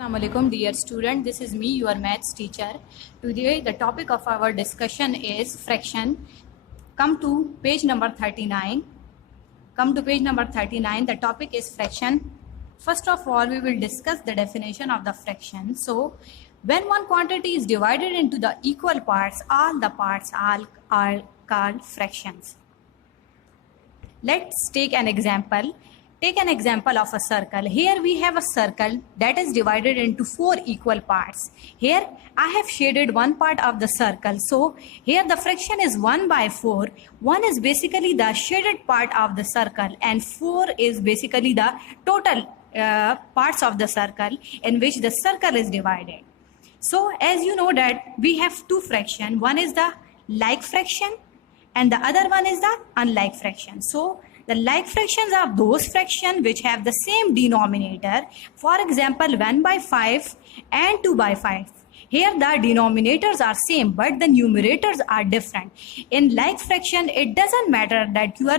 Assalamualaikum dear student, this is me your maths teacher. Today the topic of our discussion is fraction. Come to page number 39. The topic is fraction. First of all, we will discuss the definition of the fraction. So when one quantity is divided into the equal parts, all the parts are called fractions. Let's take an example. Take an example of a circle. Here we have a circle that is divided into 4 equal parts. Here I have shaded one part of the circle. So here the fraction is 1 by 4. 1 is basically the shaded part of the circle and 4 is basically the total parts of the circle in which the circle is divided. So as you know that we have two fractions. One is the like fraction and the other one is the unlike fraction. So the like fractions are those fractions which have the same denominator. For example, 1 by 5 and 2 by 5. Here the denominators are same but the numerators are different. In like fraction, it doesn't matter that your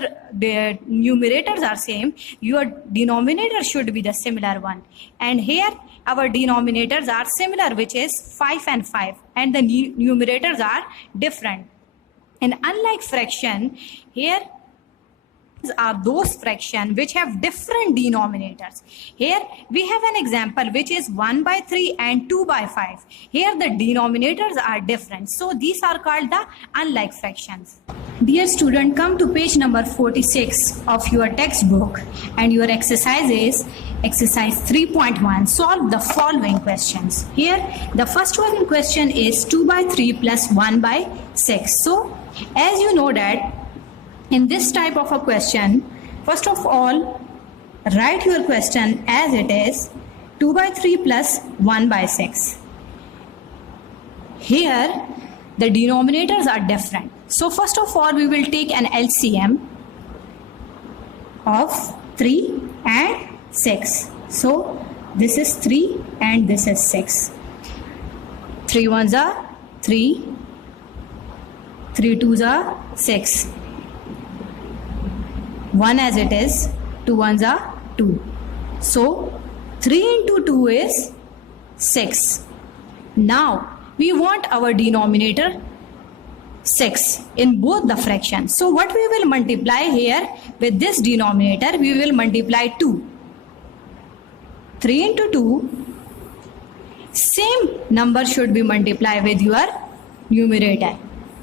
numerators are same. Your denominator should be the similar one. And here our denominators are similar, which is 5 and 5. And the numerators are different. In unlike fraction, here are those fractions which have different denominators. Here we have an example which is 1 by 3 and 2 by 5. Here the denominators are different. So these are called the unlike fractions. Dear student, come to page number 46 of your textbook and your exercise is exercise 3.1. Solve the following questions. Here the first one question is 2 by 3 plus 1 by 6. So as you know that in this type of a question, first of all, write your question as it is 2 by 3 plus 1 by 6. Here, the denominators are different. So first of all, we will take an LCM of 3 and 6. So this is 3 and this is 6. 3 ones are 3, 3 twos are 6. 1 as it is, 2 ones are 2. So 3 into 2 is 6. Now we want our denominator 6 in both the fractions. So what we will multiply here with this denominator, we will multiply 2. 3 into 2, same number should be multiplied with your numerator.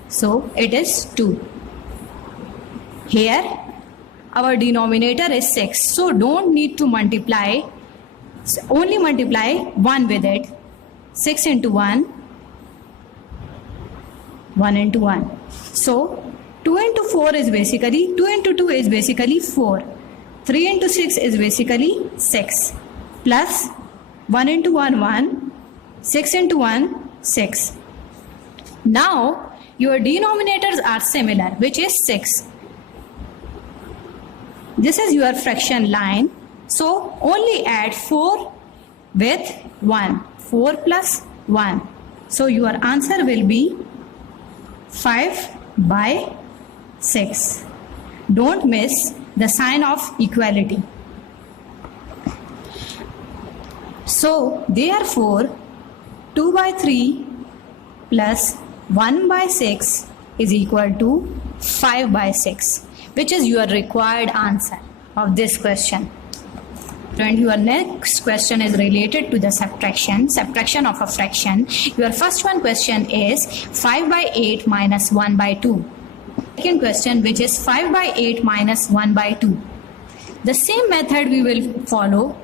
So it is 2. Here our denominator is 6. So don't need to multiply. Only multiply 1 with it. 6 into 1. 1 into 1. So 2 into 4 is basically, 2 into 2 is basically 4. 3 into 6 is basically 6. Plus 1 into 1, 1. 6 into 1, 6. Now your denominators are similar, which is 6. This is your fraction line. So only add 4 with 1. 4 plus 1. So your answer will be 5 by 6. Don't miss the sign of equality. So therefore 2 by 3 plus 1 by 6 is equal to 5 by 6. Which is your required answer of this question. And your next question is related to the subtraction of a fraction. Your first one question is 5 by 8 minus 1 by 2. Second question, which is 5 by 8 minus 1 by 2. The same method we will follow.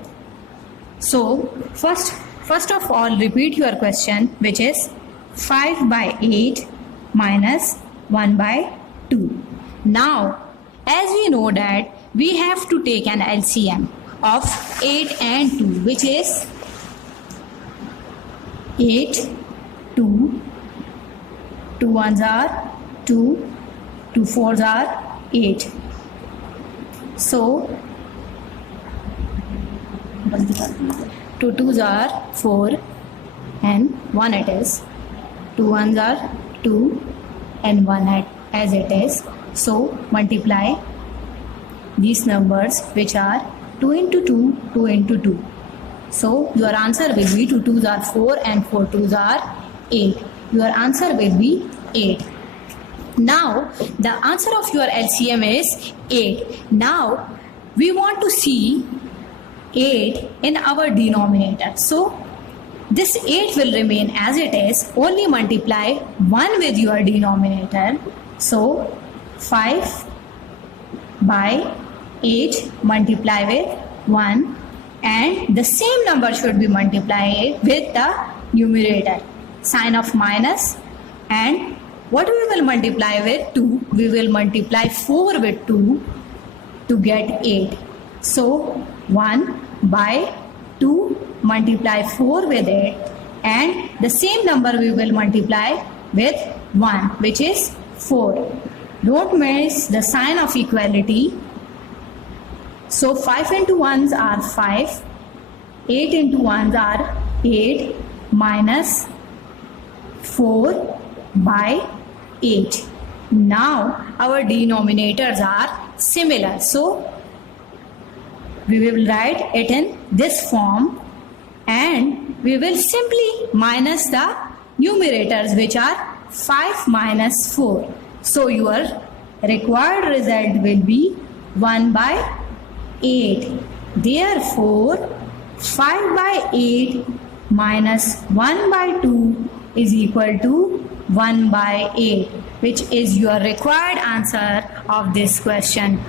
So first of all, repeat your question, which is 5 by 8 minus 1 by 2. Now as we know that we have to take an LCM of 8 and 2, which is 8, 2, 2 ones are 2, 2 fours are 8. So 2 twos are 4 and 1 it is. 2 ones are 2 and 1 as it is. So multiply these numbers which are 2 into 2, 2 into 2. So your answer will be 2 2s are 4 and 4 2s are 8. Your answer will be 8. Now the answer of your LCM is 8. Now we want to see 8 in our denominator. So this 8 will remain as it is. Only multiply 1 with your denominator. So 5 by 8 multiply with 1, and the same number should be multiplied with the numerator. Sign of minus, and what we will multiply with? 2. We will multiply 4 with 2 to get 8. So 1 by 2 multiply 4 with it, and the same number we will multiply with 1, which is 4. Don't miss the sign of equality. So 5 into 1s are 5, 8 into 1s are 8, minus 4 by 8. Now our denominators are similar, so we will write it in this form, and we will simply minus the numerators, which are 5 minus 4. So your required result will be 1 by 8. Therefore 5 by 8 minus 1 by 2 is equal to 1 by 8, which is your required answer of this question.